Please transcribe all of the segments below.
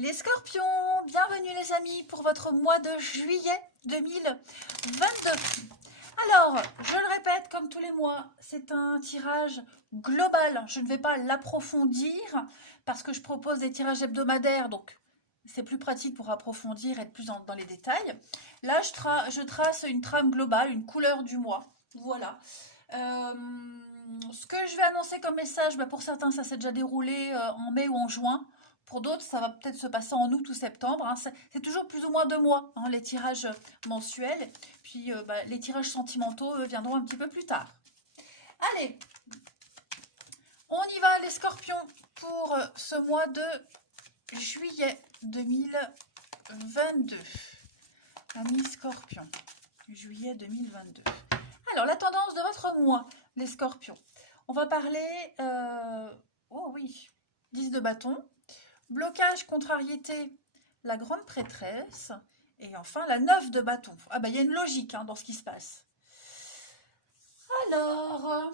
Les scorpions, bienvenue les amis pour votre mois de juillet 2022. Alors, je le répète comme tous les mois, c'est un tirage global. Je ne vais pas l'approfondir parce que je propose des tirages hebdomadaires, donc c'est plus pratique pour approfondir, être plus dans les détails. Là, je trace une trame globale, une couleur du mois. Voilà. Ce que je vais annoncer comme message, pour certains, ça s'est déjà déroulé en mai ou en juin. Pour d'autres, ça va peut-être se passer en août ou septembre. Hein. C'est toujours plus ou moins 2 mois, hein, les tirages mensuels. Puis les tirages sentimentaux viendront un petit peu plus tard. Allez, on y va les scorpions pour ce mois de juillet 2022. Amis scorpions, juillet 2022. Alors, la tendance de votre mois, les scorpions. On va parler, oh oui, 10 de bâton, blocage, contrariété, la grande prêtresse, et enfin la 9 de bâton. Ah il y a une logique dans ce qui se passe. Alors,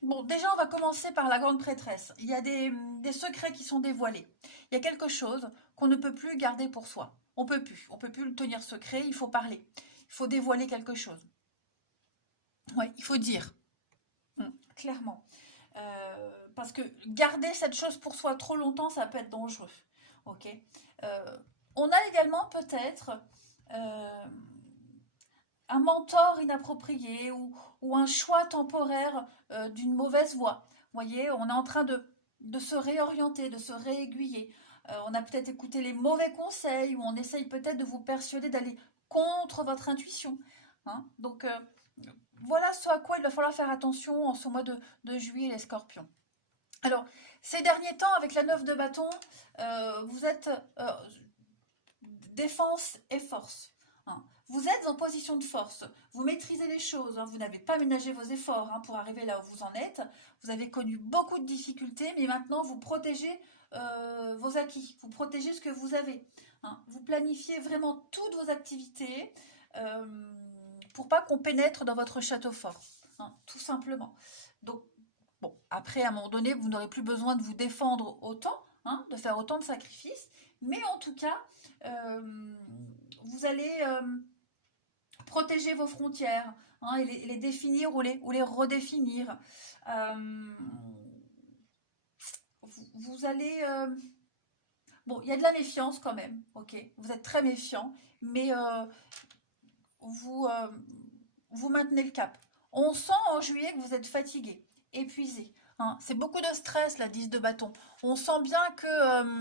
bon, déjà on va commencer par la grande prêtresse. Il y a des secrets qui sont dévoilés. Il y a quelque chose qu'on ne peut plus garder pour soi. On peut plus le tenir secret, il faut parler. Il faut dévoiler quelque chose. Ouais, il faut dire, clairement. Parce que garder cette chose pour soi trop longtemps, ça peut être dangereux. Ok. On a également peut-être un mentor inapproprié ou un choix temporaire d'une mauvaise voie. Vous voyez, on est en train de se réorienter, de se réaiguiller. On a peut-être écouté les mauvais conseils ou on essaye peut-être de vous persuader d'aller contre votre intuition. Hein. Donc, voilà ce à quoi il va falloir faire attention en ce mois de juillet, les scorpions. Alors, ces derniers temps, avec la 9 de bâton, vous êtes défense et force. Hein. Vous êtes en position de force. Vous maîtrisez les choses. Hein. Vous n'avez pas ménagé vos efforts pour arriver là où vous en êtes. Vous avez connu beaucoup de difficultés, mais maintenant, vous protégez vos acquis. Vous protégez ce que vous avez. Hein. Vous planifiez vraiment toutes vos activités pour pas qu'on pénètre dans votre château fort, tout simplement. Donc, bon, après, à un moment donné, vous n'aurez plus besoin de vous défendre autant, de faire autant de sacrifices, mais en tout cas, vous allez protéger vos frontières, et les définir ou les redéfinir. Vous allez... bon, il y a de la méfiance quand même, ok. Vous êtes très méfiant, mais... vous maintenez le cap. On sent en juillet que vous êtes fatigué, épuisé. Hein. C'est beaucoup de stress, la 10 de bâton. On sent bien que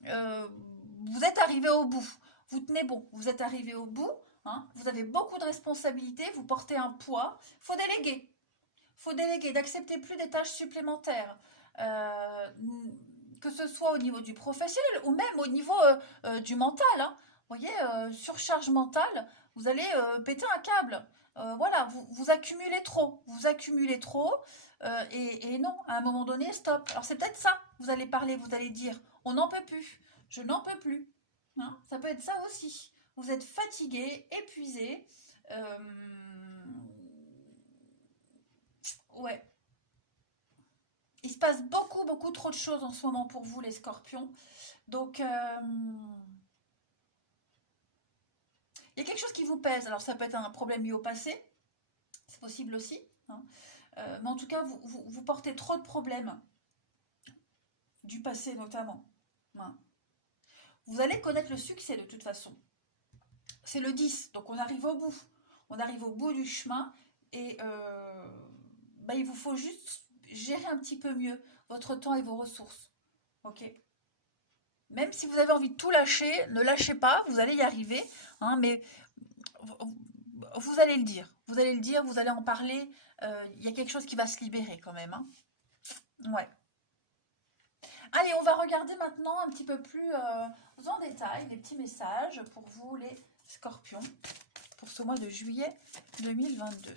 vous êtes arrivé au bout. Vous tenez bon, vous êtes arrivé au bout. Hein. Vous avez beaucoup de responsabilités, vous portez un poids. Il faut déléguer. Il faut déléguer, d'accepter plus des tâches supplémentaires. Que ce soit au niveau du professionnel ou même au niveau du mental. Hein. Vous voyez, surcharge mentale, vous allez péter un câble. Voilà, vous accumulez trop. Vous accumulez trop. Et non, à un moment donné, stop. Alors c'est peut-être ça, vous allez parler, vous allez dire, on n'en peut plus. Je n'en peux plus. Hein, ça peut être ça aussi. Vous êtes fatigué, épuisé. Ouais. Il se passe beaucoup, beaucoup trop de choses en ce moment pour vous, les scorpions. Donc... il y a quelque chose qui vous pèse. Alors, ça peut être un problème lié au passé. C'est possible aussi. Hein. Mais en tout cas, vous portez trop de problèmes. Du passé, notamment. Hein. Vous allez connaître le succès, de toute façon. C'est le 10. Donc, on arrive au bout. On arrive au bout du chemin. Et il vous faut juste gérer un petit peu mieux votre temps et vos ressources. Ok ? Même si vous avez envie de tout lâcher, ne lâchez pas, vous allez y arriver, mais vous allez le dire, vous allez en parler, il y a quelque chose qui va se libérer quand même. Hein. Ouais. Allez, on va regarder maintenant un petit peu plus en détail les petits messages pour vous les scorpions, pour ce mois de juillet 2022.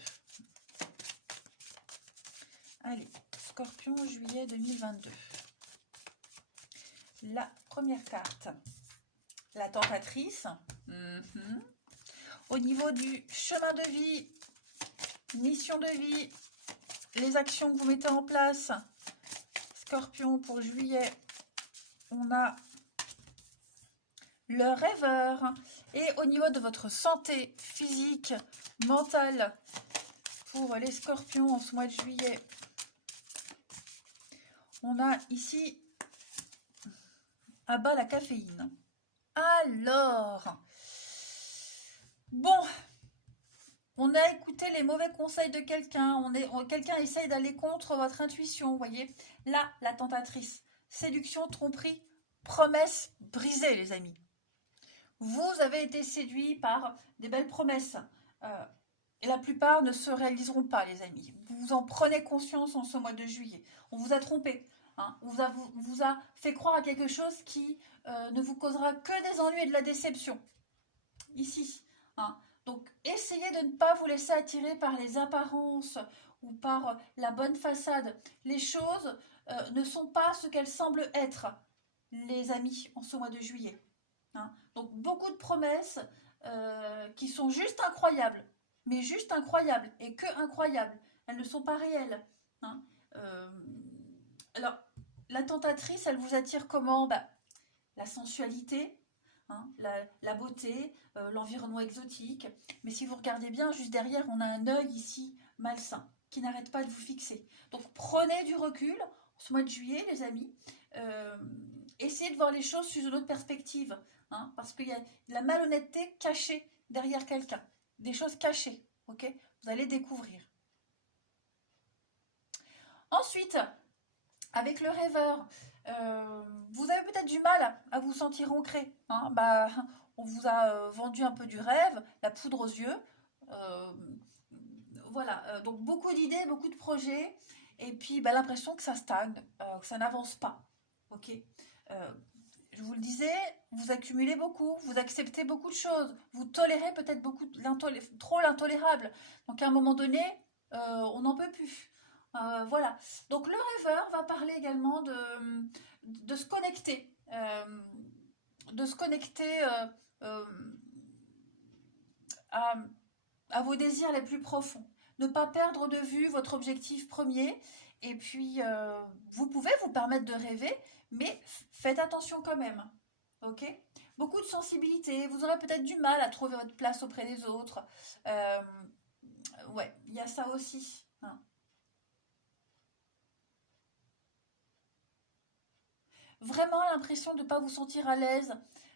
Allez, scorpion, juillet 2022. La première carte, la tentatrice. Au niveau du chemin de vie, mission de vie, les actions que vous mettez en place, scorpion pour juillet, on on a le rêveur. Et au niveau de votre santé physique, mentale, pour les scorpions en ce mois de juillet, on a ici à bas la caféine. Alors, bon, on a écouté les mauvais conseils de quelqu'un, quelqu'un essaye d'aller contre votre intuition, vous voyez. Là, la tentatrice, séduction, tromperie, promesse brisée, les amis. Vous avez été séduit par des belles promesses. Et la plupart ne se réaliseront pas, les amis. Vous en prenez conscience en ce mois de juillet. On vous a trompé. Hein. On vous a fait croire à quelque chose qui ne vous causera que des ennuis et de la déception. Ici. Hein. Donc, essayez de ne pas vous laisser attirer par les apparences ou par la bonne façade. Les choses ne sont pas ce qu'elles semblent être, les amis, en ce mois de juillet. Hein. Donc, beaucoup de promesses qui sont juste incroyables. Mais juste incroyables, et que incroyables. Elles ne sont pas réelles. Hein. Alors, la tentatrice, elle vous attire comment? La sensualité, hein, la beauté, l'environnement exotique. Mais si vous regardez bien, juste derrière, on a un œil ici malsain, qui n'arrête pas de vous fixer. Donc, prenez du recul, en ce mois de juillet, les amis. Essayez de voir les choses sous une autre perspective. Hein, parce qu'il y a de la malhonnêteté cachée derrière quelqu'un. Des choses cachées, ok? Vous allez découvrir. Ensuite, avec le rêveur, vous avez peut-être du mal à vous sentir ancré. Hein? On vous a vendu un peu du rêve, la poudre aux yeux. Voilà, donc beaucoup d'idées, beaucoup de projets. Et puis l'impression que ça stagne, que ça n'avance pas. Ok? Je vous le disais, vous accumulez beaucoup, vous acceptez beaucoup de choses, vous tolérez peut-être trop l'intolérable. Donc à un moment donné, on n'en peut plus. Voilà. Donc le rêveur va parler également de se connecter. À vos désirs les plus profonds. Ne pas perdre de vue votre objectif premier. Et puis, vous pouvez vous permettre de rêver, mais faites attention quand même. Ok? Beaucoup de sensibilité. Vous aurez peut-être du mal à trouver votre place auprès des autres. Ouais, il y a ça aussi. Hein. Vraiment l'impression de ne pas vous sentir à l'aise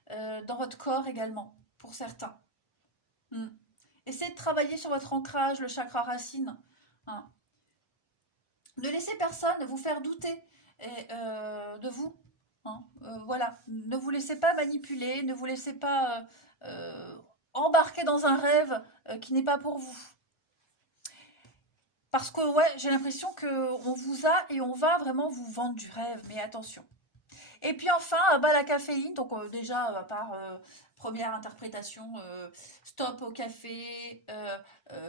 dans votre corps également, pour certains. Essayez de travailler sur votre ancrage, le chakra racine. Hein. Ne laissez personne vous faire douter de vous. Hein. Voilà. Ne vous laissez pas manipuler, ne vous laissez pas embarquer dans un rêve qui n'est pas pour vous. Parce que ouais, j'ai l'impression qu'on vous a et on va vraiment vous vendre du rêve, mais attention. Et puis enfin, la caféine, donc déjà, à part première interprétation, stop au café,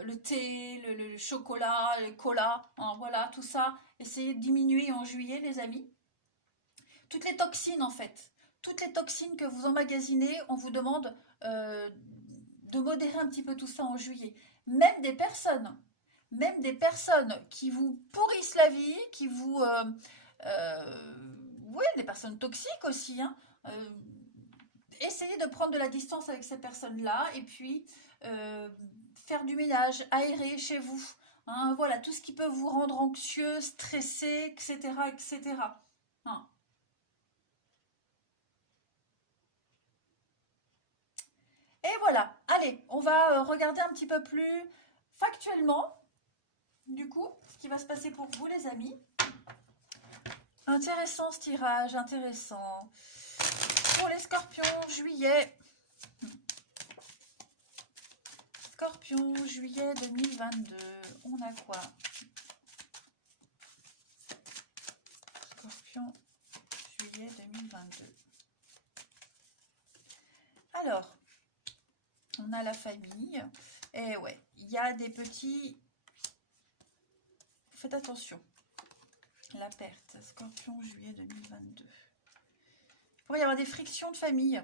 le thé, le chocolat, le cola, hein, voilà, tout ça, essayez de diminuer en juillet, les amis. Toutes les toxines, en fait, toutes les toxines que vous emmagasinez, on vous demande de modérer un petit peu tout ça en juillet. Même des personnes qui vous pourrissent la vie, qui vous... oui, des personnes toxiques aussi. Hein. Essayez de prendre de la distance avec ces personnes-là et puis faire du ménage, aérer chez vous. Hein, voilà, tout ce qui peut vous rendre anxieux, stressé, etc. etc. Hein. Et voilà, allez, on va regarder un petit peu plus factuellement, du coup, ce qui va se passer pour vous, les amis. Intéressant ce tirage, intéressant. Pour les scorpions, juillet. Scorpion, juillet 2022. On a quoi? Scorpion, juillet 2022. Alors, on a la famille. Et ouais, il y a des petits... Faites attention. La perte. Scorpion, juillet 2022. Il pourrait y avoir des frictions de famille.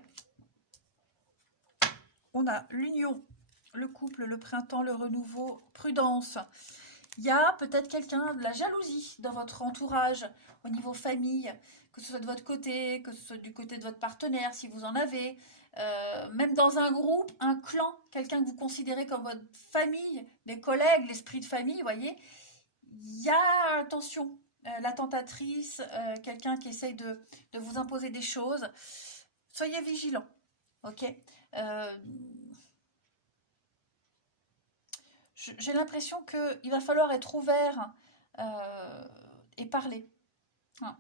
On a l'union, le couple, le printemps, le renouveau, prudence. Il y a peut-être quelqu'un de la jalousie dans votre entourage, au niveau famille, que ce soit de votre côté, que ce soit du côté de votre partenaire, si vous en avez. Même dans un groupe, un clan, quelqu'un que vous considérez comme votre famille, des collègues, l'esprit de famille, vous voyez. Il y a, attention, la tentatrice, quelqu'un qui essaye de vous imposer des choses. Soyez vigilants, ok. J'ai l'impression qu'il va falloir être ouvert et parler. Hein.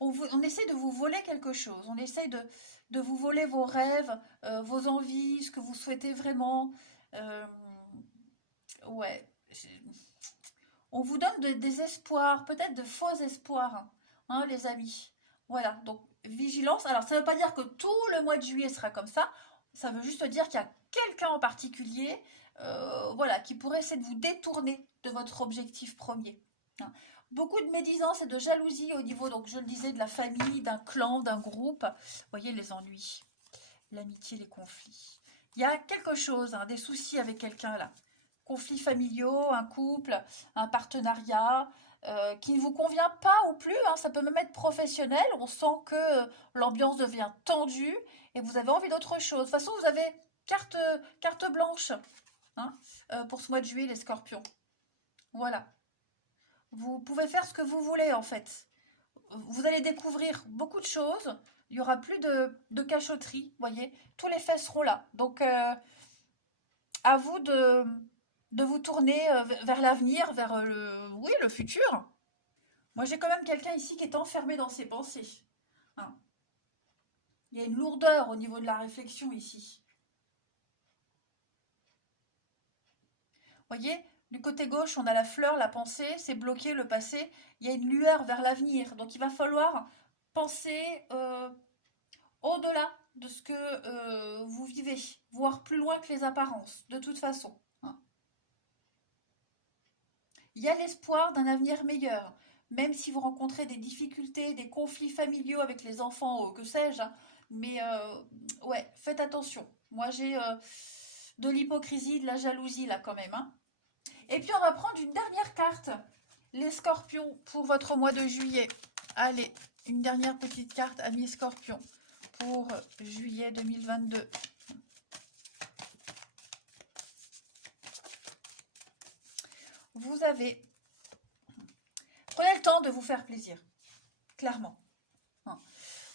On essaie de vous voler quelque chose, on essaie de vous voler vos rêves, vos envies, ce que vous souhaitez vraiment. Ouais. On vous donne des espoirs, peut-être de faux espoirs, hein, les amis. Voilà, donc vigilance. Alors, ça ne veut pas dire que tout le mois de juillet sera comme ça. Ça veut juste dire qu'il y a quelqu'un en particulier voilà, qui pourrait essayer de vous détourner de votre objectif premier. Hein. Beaucoup de médisance et de jalousie au niveau, donc je le disais, de la famille, d'un clan, d'un groupe. Vous voyez les ennuis, l'amitié, les conflits. Il y a quelque chose, hein, des soucis avec quelqu'un là. Conflits familiaux, un couple, un partenariat qui ne vous convient pas ou plus, hein, ça peut même être professionnel, on sent que l'ambiance devient tendue et vous avez envie d'autre chose. De toute façon, vous avez carte blanche hein, pour ce mois de juillet, les scorpions. Voilà. Vous pouvez faire ce que vous voulez en fait. Vous allez découvrir beaucoup de choses. Il n'y aura plus de cachotterie, voyez. Tous les faits seront là. Donc, à vous de vous tourner vers l'avenir, vers oui, le futur. Moi, j'ai quand même quelqu'un ici qui est enfermé dans ses pensées. Hein. Il y a une lourdeur au niveau de la réflexion ici. Voyez, du côté gauche, on a la fleur, la pensée, c'est bloqué, le passé. Il y a une lueur vers l'avenir. Donc, il va falloir penser au-delà de ce que vous vivez, voir plus loin que les apparences, de toute façon. Hein. Il y a l'espoir d'un avenir meilleur, même si vous rencontrez des difficultés, des conflits familiaux avec les enfants, que sais-je. Hein. Mais ouais, faites attention. Moi, j'ai de l'hypocrisie, de la jalousie là quand même. Hein. Et puis, on va prendre une dernière carte. Les scorpions pour votre mois de juillet. Allez, une dernière petite carte, amis scorpions, pour juillet 2022. Vous avez... Prenez le temps de vous faire plaisir, clairement.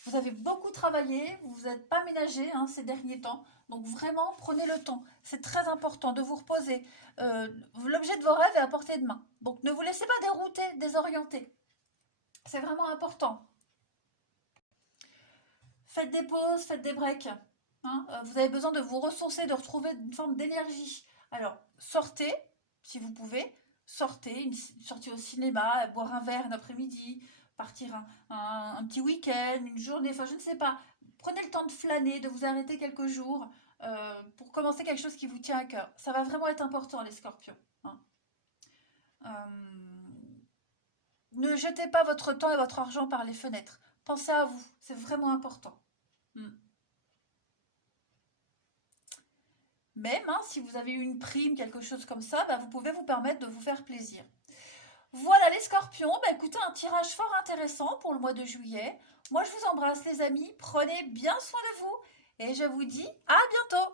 Vous avez beaucoup travaillé, vous vous êtes pas ménagé hein, ces derniers temps. Donc vraiment, prenez le temps. C'est très important de vous reposer. L'objet de vos rêves est à portée de main. Donc ne vous laissez pas dérouter, désorienter. C'est vraiment important. Faites des pauses, faites des breaks. Hein. Vous avez besoin de vous ressourcer, de retrouver une forme d'énergie. Alors, sortez, si vous pouvez. Sortez, une sortie au cinéma, boire un verre un après-midi, partir un petit week-end, une journée, enfin je ne sais pas. Prenez le temps de flâner, de vous arrêter quelques jours pour commencer quelque chose qui vous tient à cœur. Ça va vraiment être important, les scorpions. Hein. Ne jetez pas votre temps et votre argent par les fenêtres. Pensez à vous, c'est vraiment important. Même hein, si vous avez eu une prime, quelque chose comme ça, bah, vous pouvez vous permettre de vous faire plaisir. Voilà les scorpions, bah, écoutez, un tirage fort intéressant pour le mois de juillet. Moi je vous embrasse les amis, prenez bien soin de vous et je vous dis à bientôt.